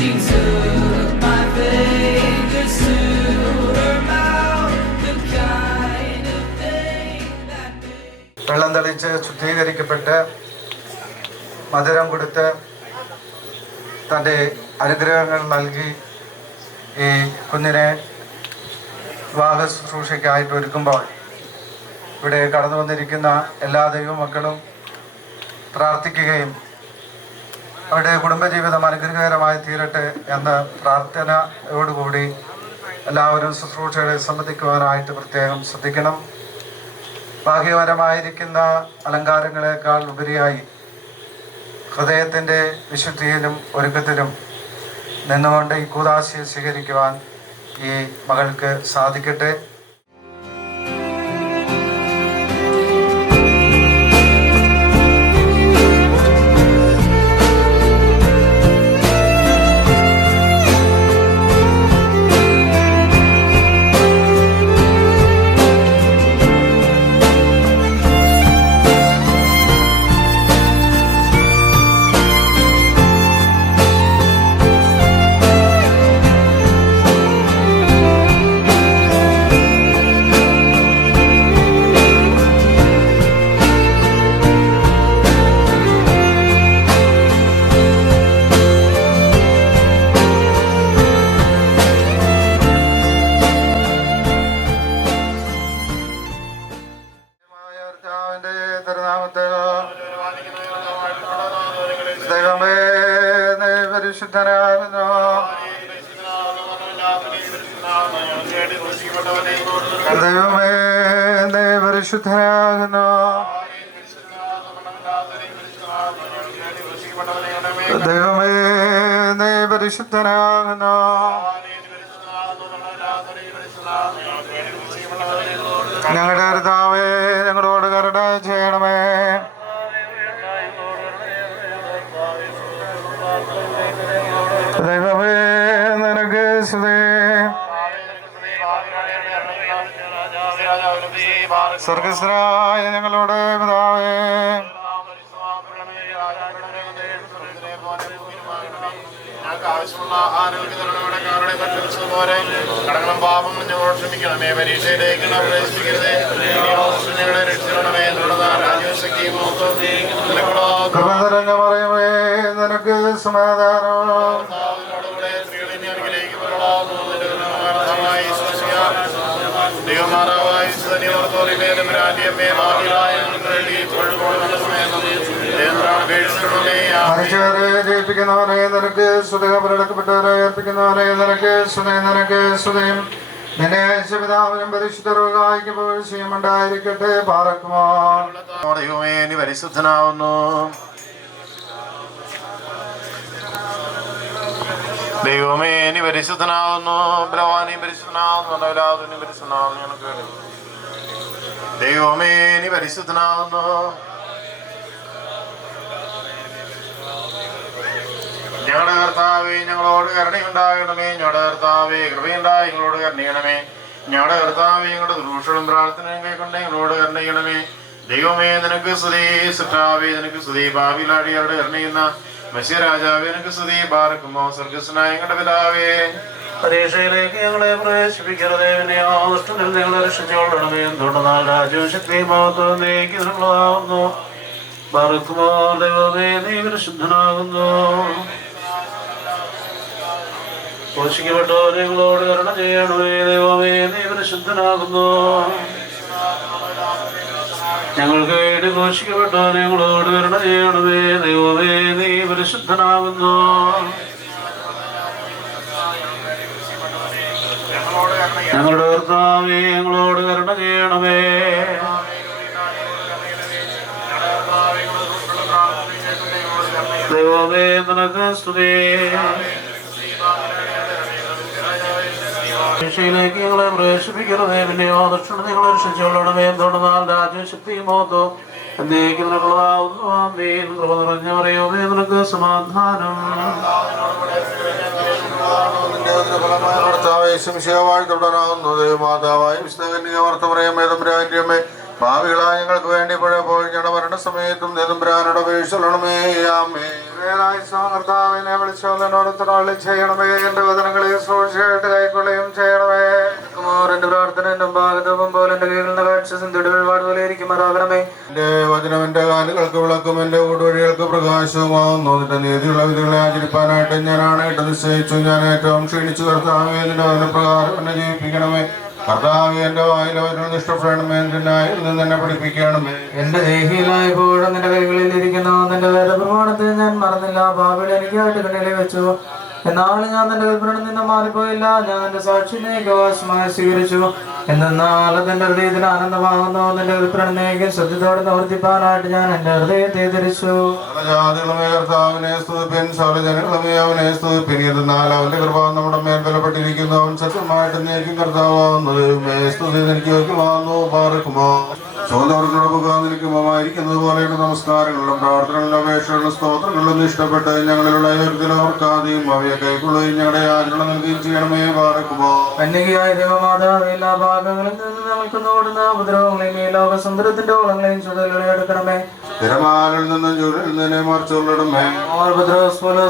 she took my fingers to her mouth, the kind of thing that made. വെള്ളം തെളിച്ച് ശുദ്ധീകരിക്കപ്പെട്ട് മധുരം കൊടുത്ത് തൻ്റെ അനുഗ്രഹങ്ങൾ നൽകി ഈ കുഞ്ഞിനെ വിവാഹ ശുശ്രൂഷയ്ക്കായിട്ട് ഒരുക്കുമ്പോൾ ഇവിടെ കടന്നു വന്നിരിക്കുന്ന എല്ലാ ദൈവമക്കളും പ്രാർത്ഥിക്കുകയും അവരുടെ കുടുംബജീവിതം അനുഗ്രഹകരമായി തീരട്ടെ എന്ന പ്രാർത്ഥനയോടുകൂടി എല്ലാവരും ശുശ്രൂഷകളെ സംബന്ധിക്കുവാനായിട്ട് പ്രത്യേകം ശ്രദ്ധിക്കണം. ബാഹ്യപരമായിരിക്കുന്ന അലങ്കാരങ്ങളെക്കാൾ ഉപരിയായി ഹൃദയത്തിൻ്റെ വിശുദ്ധിയിലും ഒരുക്കത്തിലും നിന്നുകൊണ്ട് ഈ കൂദാശയെ സ്വീകരിക്കുവാൻ ഈ മകൾക്ക് സാധിക്കട്ടെ. ദൈവമേ നീ പരിശുദ്ധനാകുന്നു. ദൈവമേ നീ പരിശുദ്ധനാകുന്നു. ദൈവമേ നീ പരിശുദ്ധനാകുന്നു. ഞങ്ങളുടെ കർത്താവേ ഞങ്ങളോട് കരുണ ചെയ്യണമേ. ദൈവമേ നിനക്ക് സ്തുതി. സ്വർഗസ്ഥനായ ഞങ്ങളുടെ പിതാവേ, ആവശ്യമുള്ള കടങ്ങളും പാപം ഞങ്ങളോട് ക്ഷമിക്കണമേ. പരീക്ഷയിലേക്ക് പ്രവേശിക്കരുതേ, രക്ഷിക്കണമേ. പറയുമേ നിനക്ക് സമാധാനം. മനുഷ്യരെ ജയിപ്പിക്കുന്നവനെ നിനക്ക് സ്തുതി. പരടക്കപ്പെട്ടവരെ ഏൽപ്പിക്കുന്നവനെ നിനക്ക് സ്തുതി. നിനക്ക് സ്തുതിയും നിന്നെ പിതാവിനും പരിശുദ്ധ രോഗായിക്കുമ്പോൾ ചെയ്യുമുണ്ടായിരിക്കട്ടെ. പാറക്കുമോ ദൈവമേ നീ പരിശുദ്ധനാവുന്നു. ദൈവമേ നീ പരിശുദ്ധനാവുന്നു. ബലവാനി പരിശുദ്ധനാവുന്നു. നീ പരിശുദ്ധനാവുന്നു. ഞങ്ങൾക്ക് ദൈവമേ നീ പരിശുദ്ധനാവുന്നു. ഞങ്ങളുടെ കർത്താവേ ഞങ്ങളോട് കരുണയുണ്ടാകണമേ. ഞങ്ങളുടെ കർത്താവേ കൃപയുണ്ടായി ഞങ്ങളോട് കരുണയണമേ. ഞങ്ങളുടെ കർത്താവേ ഞങ്ങളുടെ ദുരൂഷകളും പ്രാർത്ഥനയും കൈക്കൊണ്ട് ഞങ്ങളോട് കരുണയണമേ. ദൈവമേ നിനക്ക് സ്തുതി. സൃഷ്ടാവേ നിനക്ക് സ്തുതി. ഭാവിയിലാടിയാരുടെ കരുണയുന്ന മശിയ രാജാവേ നിനക്ക് സ്തുതി. ബാറക്കുമോ സ്വർഗസ്നായ ഞങ്ങളുടെ പിതാവേ, പരീക്ഷയിലേക്ക് ഞങ്ങളെ പ്രവേശിപ്പിക്കരുതേ. ഞങ്ങളെ രക്ഷിച്ചുകൊള്ളണമേ. തുടർന്നാൽ രാജ്യവും ശക്തിയും മഹത്വവും നീക്കുന്നുള്ളതാവുന്നു. ബാറക്കുമോ ദൈവമേ നീ പരിശുദ്ധനാകുന്നു. പോഷിക്കപ്പെട്ടവരെ ഞങ്ങളോട് കരുണ ചെയ്യണമേ. ദൈവമേ നീ പരിശുദ്ധനാകുന്നു. ഞങ്ങൾക്ക് വേണ്ടി പോഷിക്കപ്പെട്ടവരെ ഞങ്ങളോട് കരുണ ചെയ്യണമേ. ദൈവമേ നീ പരിശുദ്ധനാകുന്നു. ഞങ്ങളുടെ കർത്താവേ ഞങ്ങളോട് കരുണ ചെയ്യണമേ. ദൈവമേ നിനക്ക് സ്തുതി. രക്ഷയിലേക്ക് ഞങ്ങളെ പ്രവേശിപ്പിക്കരുതേ. പിന്നെയോ ദക്ഷിണ നിങ്ങളെ രക്ഷിച്ചുകൊള്ളണമേ. തുടർന്നാൽ രാജ്യശക്തിയും മോത്തോ എന്നേക്ക് നിനക്കുള്ളതാവുന്നു. ആമേൻ. കൃപ നിറഞ്ഞ മറിയമേ നിനക്ക് സമാധാനം. തുടരാവുന്നു. ദേവമാതാവായ വിശുദ്ധകന്യകമേ ഭാവികളായ ഞങ്ങൾക്ക് വേണ്ടി പഴയപ്പോൾ ഞങ്ങളുടെ മരണസമയത്തും ദേവംബ്രാനോട് അപേക്ഷിച്ചോളണമേ. ആമേൻ. കർത്താവിനെ വിളിച്ചോന്നോടൊത്തരളി ചെയ്യണമേ. എന്റെ വചനങ്ങളെ സൂക്ഷിച്ചായിട്ട് കൈക്കൊള്ളുകയും ചെയ്യണമേ. എന്റെ പ്രാർത്ഥന എന്റെ ഭാഗതോപം പോലെ എന്റെ കൈകളിൽ നിന്ന് കാഴ്ച സിന്ധിയുടെ ഒരുപാട് പോലെ ഇരിക്കുമാറാകണമേ. എന്റെ വചനം എന്റെ കാലുകൾക്ക് വിളക്കും എന്റെ ഊടുവഴികൾക്ക് പ്രകാശവുമാകുന്നു. നിന്റെ നീതിയുള്ള വിധികളെ ആചരിപ്പാനായിട്ട് ഞാനായിട്ട് നിശ്ചയിച്ചു. ഞാൻ ഏറ്റവും ക്ഷീണിച്ചു. കർത്താവേ നിന്റെ വചനപ്രകാരം എന്നെ ജീവിപ്പിക്കണമേ. കർത്താവേ എന്റെ വായിലവരിൽ ഇഷ്ടപ്പെടണമേ. എന്റെ നിന്ന് എന്നെ പഠിപ്പിക്കണമേ. എന്റെ ദേഹിയിലായപ്പോഴും നിന്റെ കൈകളിൽ ഇരിക്കുന്നു. നിന്റെ വേദപ്രമാണത്തെ ഞാൻ മറന്നില്ല. ഭാവിയിൽ എനിക്കായിട്ട് കണ്ണിലെ വെച്ചു. എന്നാലും ഞാൻ നിന്റെ കൽപ്പനയിൽ നിന്ന് മാറിപ്പോയില്ല. ഞാൻ നിന്റെ സാക്ഷിനെ അവകാശമായി സ്വീകരിച്ചു. എന്നാൽ അതെന്റെ ഹൃദയത്തിൽ ആനന്ദമാകുന്നു. നിന്റെ കൽപ്പനയ്ക്ക് ശ്രദ്ധയോടെ നിവർത്തിപ്പാനായിട്ട് ഞാൻ എന്റെ ഹൃദയത്തെ ധരിച്ചു. ജാതികളുമേ കർത്താവിനെ സ്തുതിപ്പിൻ. സർവ്വജനങ്ങളുമേ അവനെ സ്തുതിപ്പിൻ. എന്നാൽ അവന്റെ കൃപ നമ്മുടെ മേൽ ബലപ്പെട്ടിരിക്കുന്നു. അവൻ സത്യമായിട്ട് നീക്കും കർത്താവാകുന്നത് സ്തുതി എനിക്ക് യോഗ്യമാകുന്നു. പാർക്കുമോ ചോദവർക്കുമായിരിക്കുന്നത് പോലെയുള്ള നമസ്കാരങ്ങളിലും പ്രാർത്ഥനകളിലും അപേക്ഷകളിലും സ്തോത്രങ്ങളിലും ഇഷ്ടപ്പെട്ട് ഞങ്ങളിലുള്ള ഓർക്കാതെയും അവയെ കൈക്കൊള്ളുകയും ഞങ്ങളുടെ യാചന നൽകുകയും ചെയ്യണമേ. പാർക്കുമോ കന്യകയായ ദൈവമാതാവ് എല്ലാ ഭാഗങ്ങളിൽ നിന്ന് ഞങ്ങൾക്ക് ഓടുന്ന ഉപദ്രവങ്ങളെയും ഈ ലോകസുന്ദരത്തിന്റെ ഓളങ്ങളെയും ചുതലുകളെ എടുക്കണമേ. തിരമാലിൽ നിന്നും ചുഴലിൽ നിന്നെ മറിച്ചുകൊള്ളിടമേ.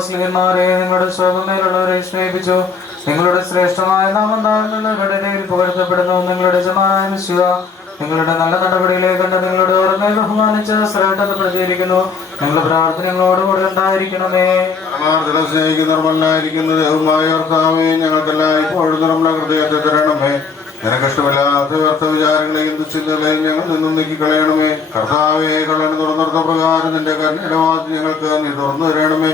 സ്ലിഹന്മാരെ നിങ്ങളുടെ ശോഭമേലുള്ളവരെ സ്നേഹിപ്പിച്ചു. നിങ്ങളുടെ ശ്രേഷ്ഠമായ നാമം താഴ്ന്നവരുടെ ഇടയിൽ പുകഴ്ത്തപ്പെടുന്നു. നിങ്ങളുടെ യജമാനായ മിശിഹ നിങ്ങളുടെ നല്ല നടപടികളെ കണ്ട് നിങ്ങളുടെ ഓർമ്മയെ ബഹുമാനിച്ച് ശ്രേഷ്ഠത പ്രചരിക്കുന്നു. നിങ്ങളുടെ പ്രാർത്ഥനകളോടുകൂടി ഉണ്ടായിരിക്കണമേ. സ്നേഹിക്കുന്നവർമല്ലായിരിക്കുന്ന ദൈവമായ കർത്താവേ ഞങ്ങൾക്കെല്ലാം ഇപ്പോഴും നിർമ്മല ഹൃദയത്തെ തരണമേ. നിനക്കിഷ്ടമില്ലാത്ത വ്യർത്ഥ വിചാരങ്ങളെയും ദുശ്ചിന്തകളെയും ഞങ്ങൾ നിന്നും നീക്കിക്കളയണമേ. കർത്താവേ കള്ളന് തുറന്നിടത്ത പ്രകാരം നിന്റെ കരുണയുടെ വാതിൽ ഞങ്ങൾക്ക് നീ തുറന്നു തരണമേ.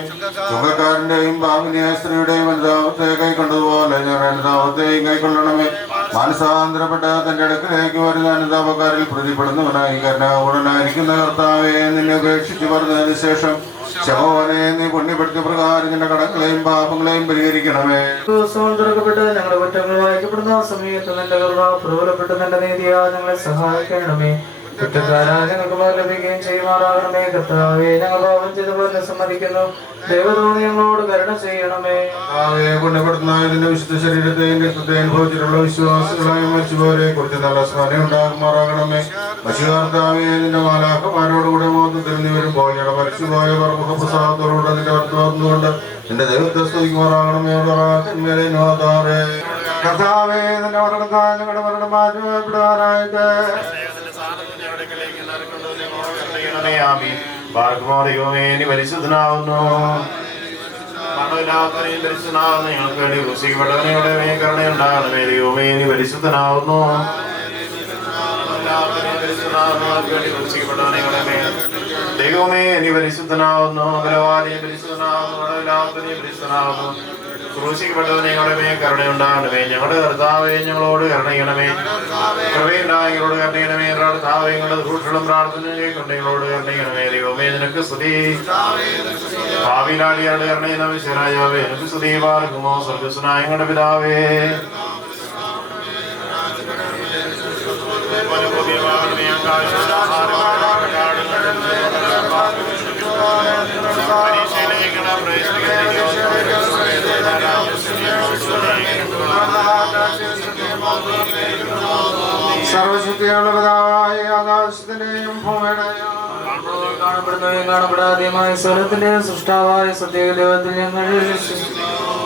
ചുങ്കക്കാരന്റെയും പാപിനിയായ സ്ത്രീയുടെയും അനുതാപത്തെ കൈക്കൊണ്ടതുപോലെ ഞാൻ അനുതാപത്തെയും കൈക്കൊള്ളണമേ. മാനസാന്തരപ്പെട്ട തന്റെ അടുക്കലേക്ക് വരുന്ന അനുതാപക്കാരിൽ പ്രതിപ്പെടുന്നവനായി കരുണാപൂർണനായിരിക്കുന്ന കർത്താവെ നിന്നെ ഉപേക്ഷിച്ച് പറഞ്ഞതിന് ശേഷം ശവോനെ നീ പുണ്യപ്പെടുത്തിയ പ്രകാരം നിന്റെ കടങ്ങളെയും പാപങ്ങളെയും പരിഹരിക്കണമേ. തുറക്കപ്പെട്ട് ഞങ്ങളുടെ കുറ്റങ്ങൾ വായിക്കപ്പെടുന്ന സമയത്ത് നിന്റെ കരുണ പ്രബലപ്പെട്ട് നിന്റെ നീതിയാ ഞങ്ങളെ സഹായിക്കണമേ. കുറ്റക്കാരാ ഞങ്ങൾക്ക് ലഭിക്കുകയും ചെയ്യുമാറാകണമേ. കർത്താവേ ഞങ്ങൾ പാപം ചെയ്ത പോലെ സമ്മതിക്കുന്നു. ദൈവത്തോട് ഞങ്ങളോട് കരുണ ചെയ്യണമേ. പുണ്യപ്പെടുത്തുന്ന ഇതിന്റെ വിശുദ്ധ ശരീരത്തെയും രക്തത്തെ അനുഭവിച്ചിട്ടുള്ള വിശ്വാസികളായ മരിച്ചുപോരെ കുറിച്ച് നല്ല സ്മരണ ഉണ്ടാകുമാറാകണമേ. മനുഷ്യകർത്താവേ നിന്റെ മാലാഖമാരോടുകൂടെ മോദത്തിൽ നീ വരുമ്പോൾ ഞങ്ങളുടെ മരിച്ചുപോയ പ്രസാദത്തോടുകൂടെ നിന്റെ വർത്തമാനത്തുകൊണ്ട് നിന്റെ ദൈവത്തെ സ്തുതിക്കുമാറാകണമേ. കർത്താവേ നിന്റെ മരണത്താൽ ഞങ്ങളുടെ മരണം മാറ്റുവാനായിട്ട് പരിശുദ്ധനാവുന്നു. മരണമില്ലാത്തവനെയും പരിശുദ്ധനാവുന്നു. ഞങ്ങൾക്ക് വേണ്ടി ക്രൂശിക്കപ്പെട്ടവനെയുടെ കരുണയുണ്ടാകണമേ. ദൈവമേ നീ പരിശുദ്ധനാവുന്നു. ദൈവമേ നീ പരിശുദ്ധനാവുന്നു. ബലവാനെയും പരിശുദ്ധനാവുന്നു. മരണമില്ലാത്തവനെയും പരിശുദ്ധനാവുന്നു. ക്രൂശിക്കപ്പെട്ടവനെയുടെ മേ കരുണയുണ്ടാകണമേ. ഞങ്ങളുടെ കർത്താവേ ഞങ്ങളോട് കരുണയണമേ. കൃപയുണ്ടായി ഞങ്ങളോട് കരുണയണമേ. കർത്താവേ ഞങ്ങളുടെ ദൂഷണം പ്രാർത്ഥനയെ കൊണ്ട് ഞങ്ങളോട് കരുണയണമേ. ദൈവമേ നിനക്ക് സ്തുതി. ഭാവിയിലാളിയാട് കരുണയുന്ന വിശ്വരാജാവേ നിനക്ക് സ്തുതി. പാർക്കുമോ സ്വർഗസ്വനായ ഞങ്ങളുടെ പിതാവേ. സർവശക്തിയുള്ളവരായ ആകാശത്തിന്റെയും ഭൂമിയുടെയും കാണപ്പെടാതെയുമായ സ്വരത്തിന്റെ സൃഷ്ടാവായ സത്യദൈവത്തിൽ ഞങ്ങൾ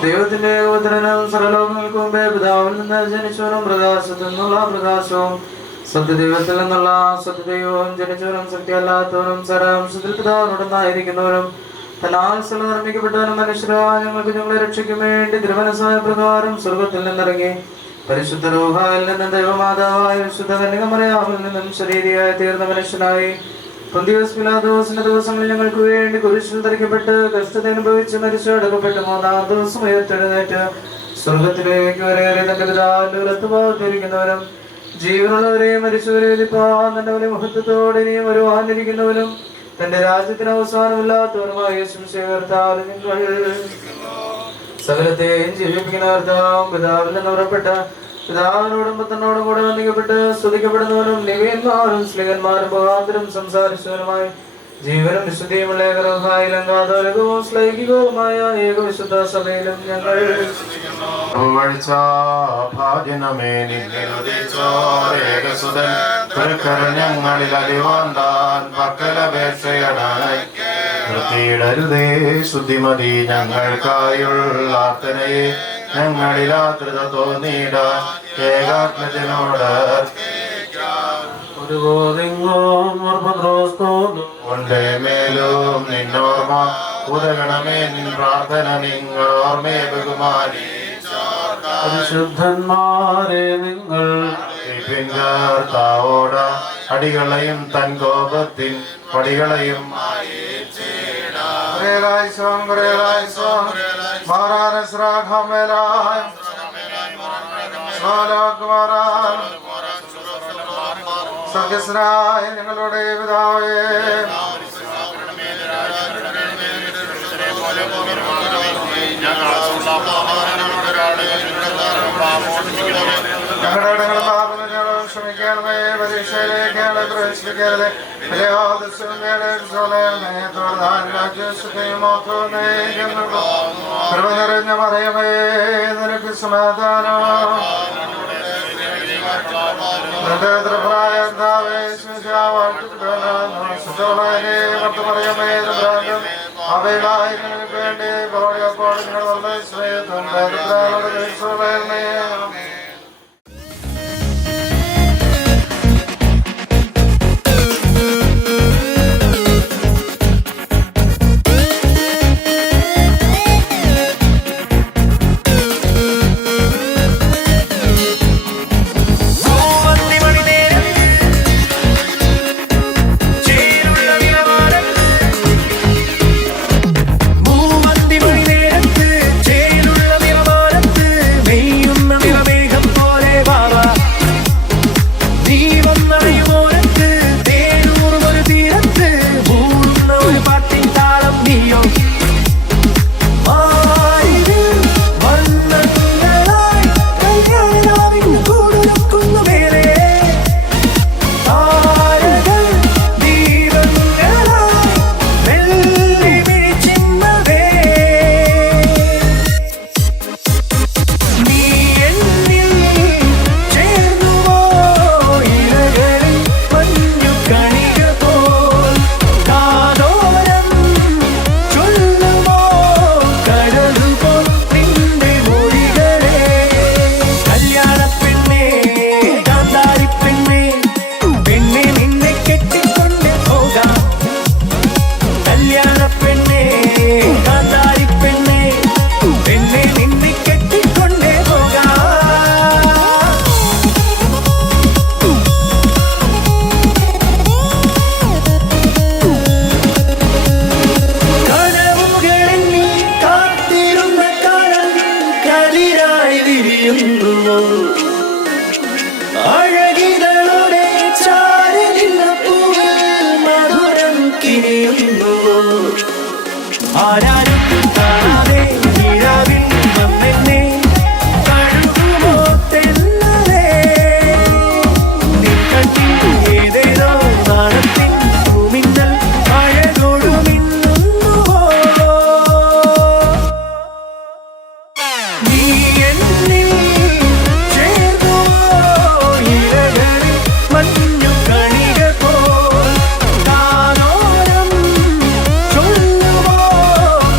ദൈവത്തിന്റെ ഉദരനും സർവലോകങ്ങൾക്ക് മുമ്പേ പിതാവിൽ നിന്ന് ജനിച്ചവരും പ്രകാശത്തിൽ നിന്നുള്ള പ്രകാശവും സത്യദൈവത്തിൽ നിന്നുള്ള സത്യദൈവവും ജനിച്ചവരും സത്യമല്ലാത്തവരും സരാംശത്തിൽ പിതാവിനോടൊന്നായിരിക്കുന്നവരും തന്നാൽ നിർമ്മിക്കപ്പെട്ടവരും മനുഷ്യരായ ഞങ്ങൾക്ക് ഞങ്ങളെ രക്ഷിക്കും വേണ്ടി തിരുമനസ്സായ പ്രകാരം സ്വർഗത്തിൽ നിന്നിറങ്ങി പരിശുദ്ധ റൂഹായിൽ നിന്നും ദൈവമാതാവായ വിശുദ്ധ കന്യകമറിയാമിൽ നിന്നും ശരീരിയായി തീർന്ന മനുഷ്യനായി പൊന്തിയോസ് പിലാത്തോസിന്റെ ദിവസങ്ങളിൽ ഞങ്ങൾക്ക് വേണ്ടി കുരിശിൽ തറയ്ക്കപ്പെട്ട് കഷ്ടത അനുഭവിച്ച് മരിച്ചു അടക്കപ്പെട്ട് മൂന്നാം ദിവസം ഉയർത്തെഴുന്നേറ്റ് സ്വർഗത്തിലേക്ക് വരേറെ തന്റെ പിതാവിന്റെ ജീവനുള്ളവരെയും മരിച്ചവരെ വിധിപ്പാൻ തന്റെ വലിയ മഹത്വത്തോടെ ഇനിയും വരുവാനിരിക്കുന്നവരും തന്റെ രാജ്യത്തിന് അവസാനമില്ലാത്തവരുമായ കർത്താവ് നിങ്ങൾ സകലത്തെയും ജീവിപ്പിക്കുന്ന കർത്താവും പിതാവിൽ നിന്ന് പുറപ്പെട്ട പിതാവിനോടും പുത്രനോടും കൂടെ വന്ദിക്കപ്പെട്ട് സ്തുതിക്കപ്പെടുന്നവരും നിവ്യന്മാരും സ്ലിഹന്മാരും മുഖാന്തരം സംസാരിച്ചവരുമായി ജീവനും വിശുദ്ധിയുമുള്ള ഏകരൂഹായിലങ്കാതലകവും ശ്ലൈകികവുമായ ഏകവിശുദ്ധ സഭയിലും ഞങ്ങൾ ഞങ്ങളിൽ അറിവാണ്ടാൻ പക്കലപേക്ഷയടായി നിർത്തിയിടരുതേ ശുദ്ധിമതി ഞങ്ങൾക്കായുള്ള പ്രാർത്ഥനയെ ഞങ്ങളിലാതൃത തോന്നിയിട ഏകാത്മജനോട് കൊണ്ടേ മേലും നിന്നോർമ്മ ഉദകണമേ നിൻ പ്രാർത്ഥന നിങ്ങൾ ഓർമ്മയെ ബഹുമാനി പരിശുദ്ധന്മാരെ നിങ്ങൾ കർത്താവോട അടികളെയും തൻ കോപത്തിൻ പടികളെയും സത്യസ്നായ ഞങ്ങളുടെ പിതാവേ, ഞങ്ങളുടെ പാപങ്ങളോട് ക്ഷമിക്കണമേ, പരീക്ഷയിലേക്ക് പ്രവേശിപ്പിക്കരുത്, കൃപ നിറഞ്ഞ മറിയമേ നിനക്ക് സമാധാനം. അവയിലായി നിങ്ങൾക്ക് വേണ്ടി അപ്പോൾ നിങ്ങൾ വളരെ ശ്രേയത്തുണ്ട്.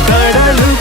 കടലു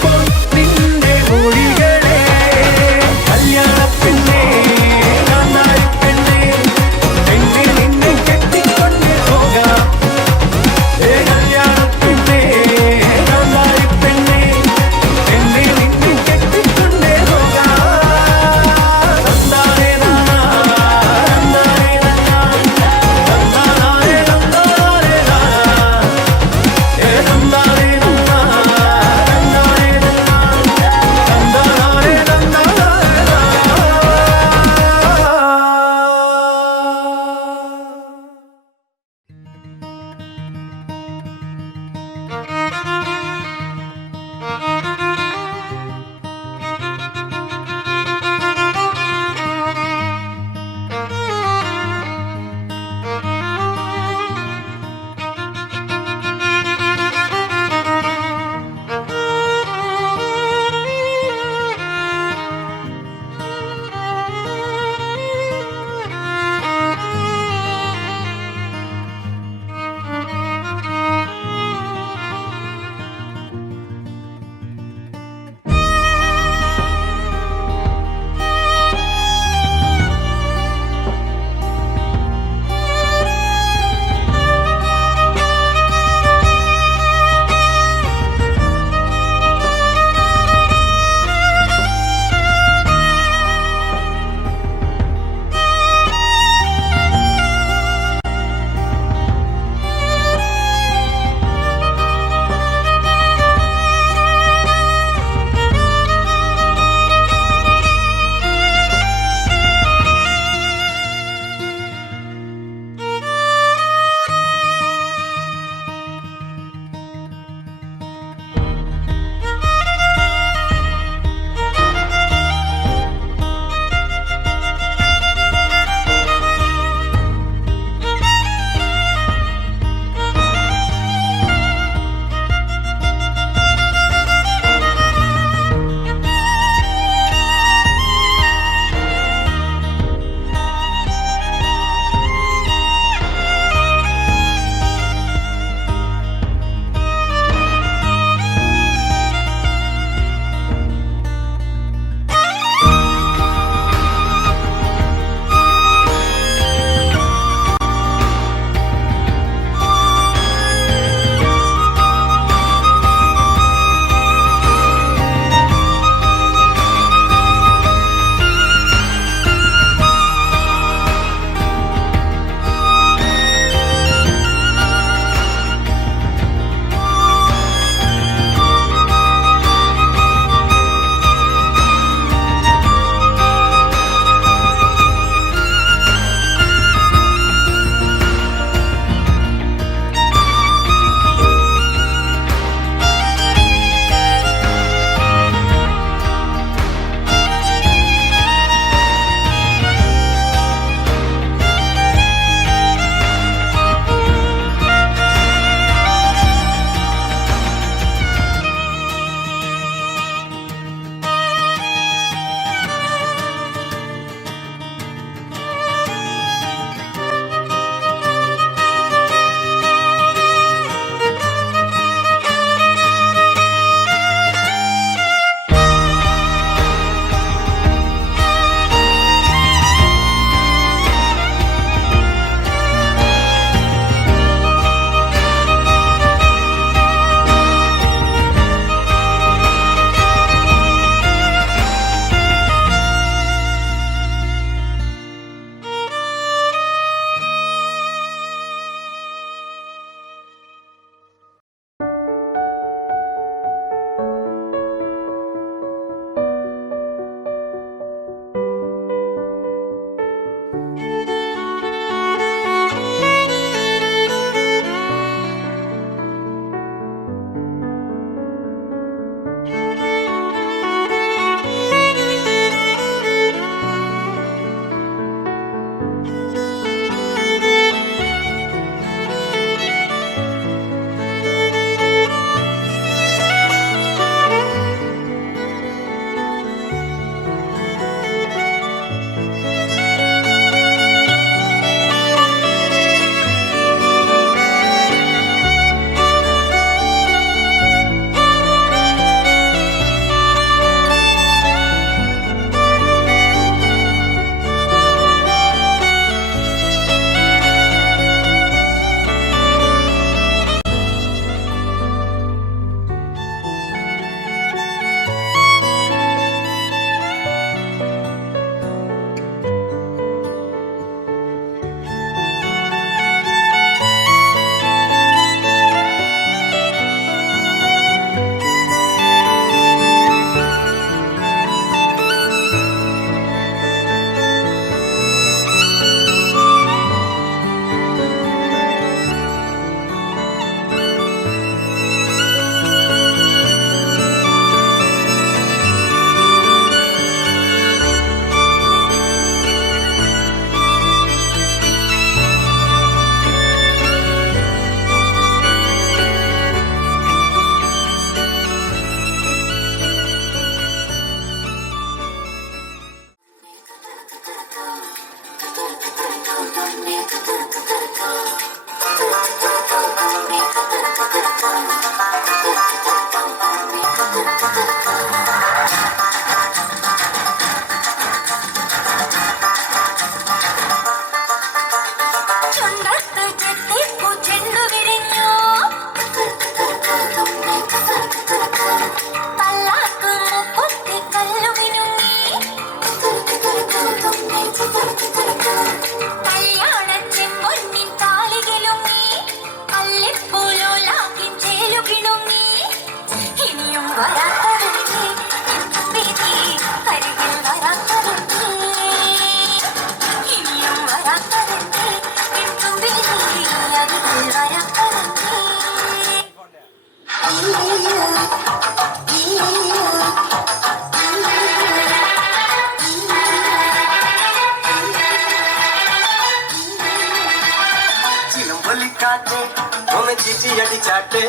ചിറ്റിയടിച്ചാട്ടെ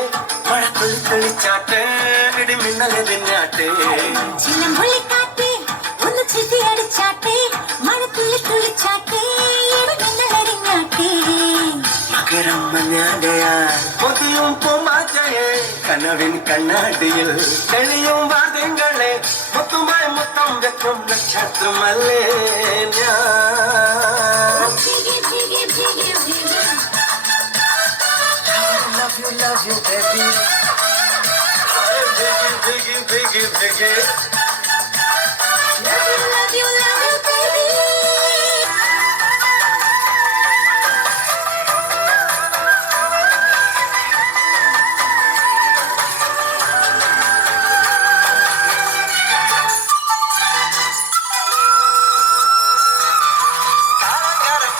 മഴ തുള്ളിച്ചാട്ടെ ഇടിമിന്നലെതിഞ്ഞാട്ടെ ചിലമ്പൊളിക്കാറ്റ് ഒന്ന് ചിറ്റിയടിച്ചാട്ടെ മഴ തുള്ളിച്ചാട്ടെ ഇടിമിന്നലെറിഞ്ഞാട്ടെ മകരം മഞ്ഞാടയാ പൊതിയും പൂമ്പാറ്റയെ കനവിൻ കണ്ണാടിയിൽ തെളിയും വാദ്യങ്ങളെ മുത്തുമായി മുത്തം വെക്കും നക്ഷത്രമല്ലേ ഞാൻ love you baby biggie love you baby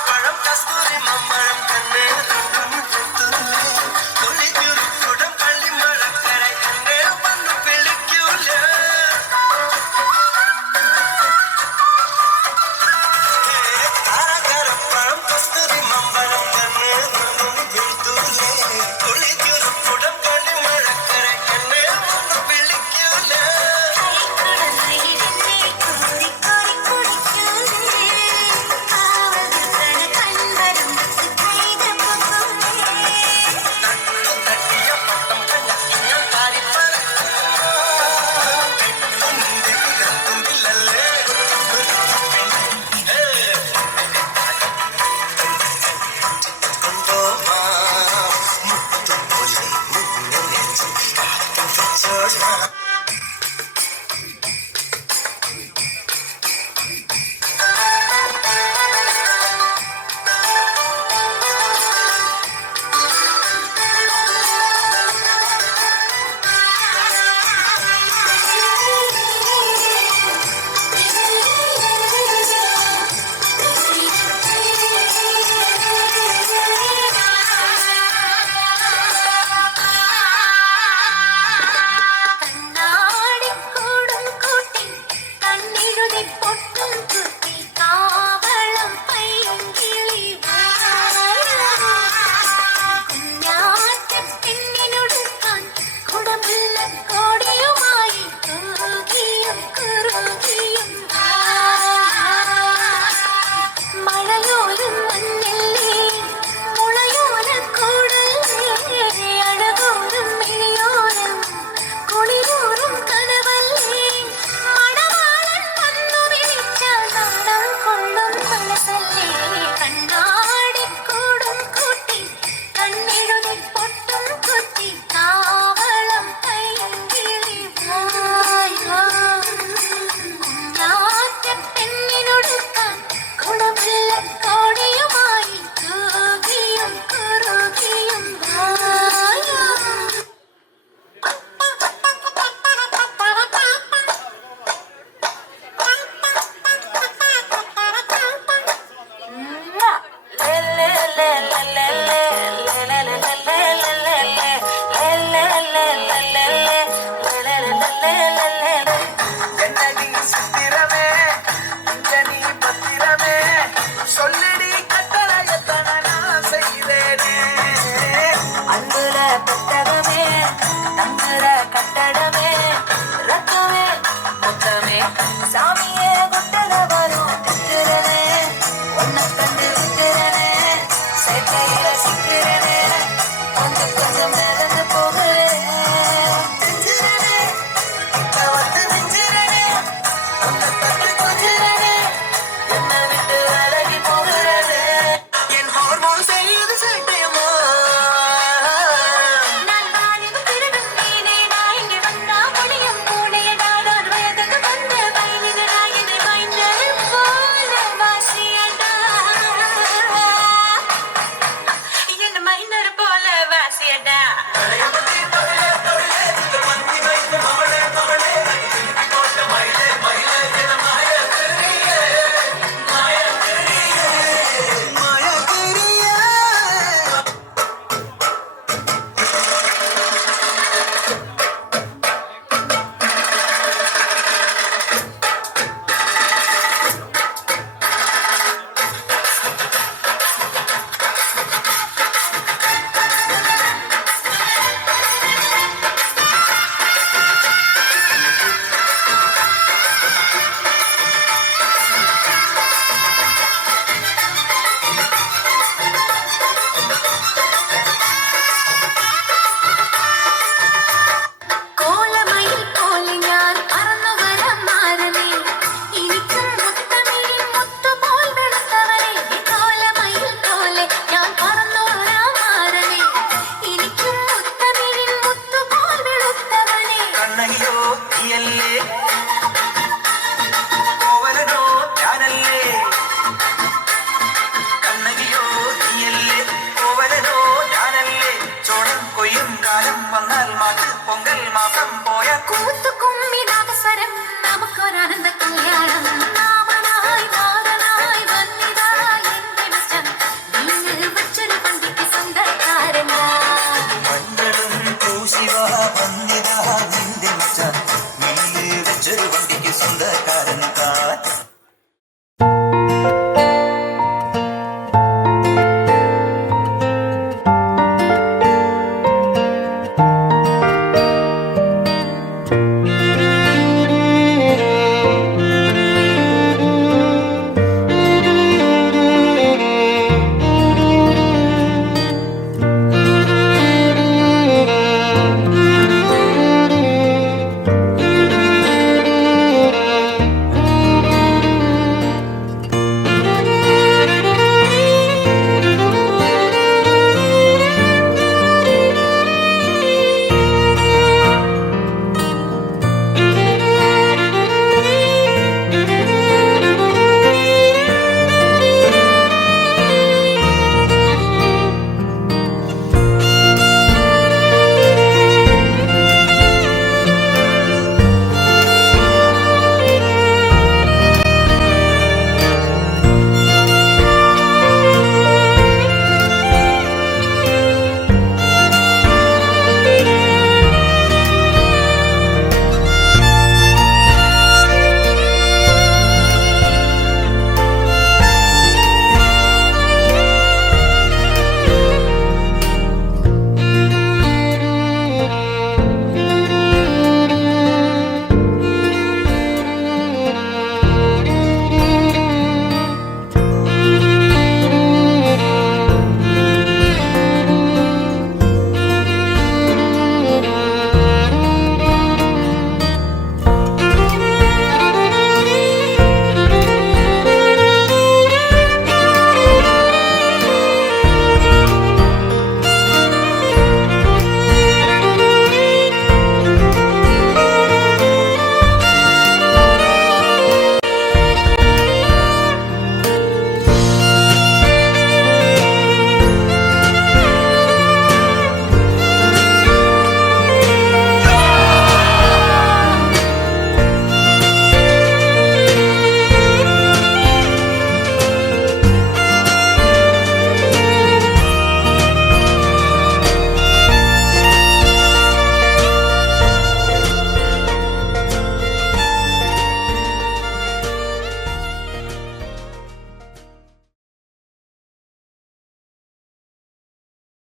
പഴം കസ്തൂരി മമ്പഴം കണ്ണേ തൊളിച്ചുരുക്കുടം കള്ളിമഴക്കര എന്നെ വന്ന് വിളിക്കൂല പഴം കസ്തൂരി മമ്പഴം കണ്ണേ തൊളിച്ചുരുക്കുടം കള്ളിമഴക്കര എന്നെ വന്ന് വിളിക്കൂല Georgia.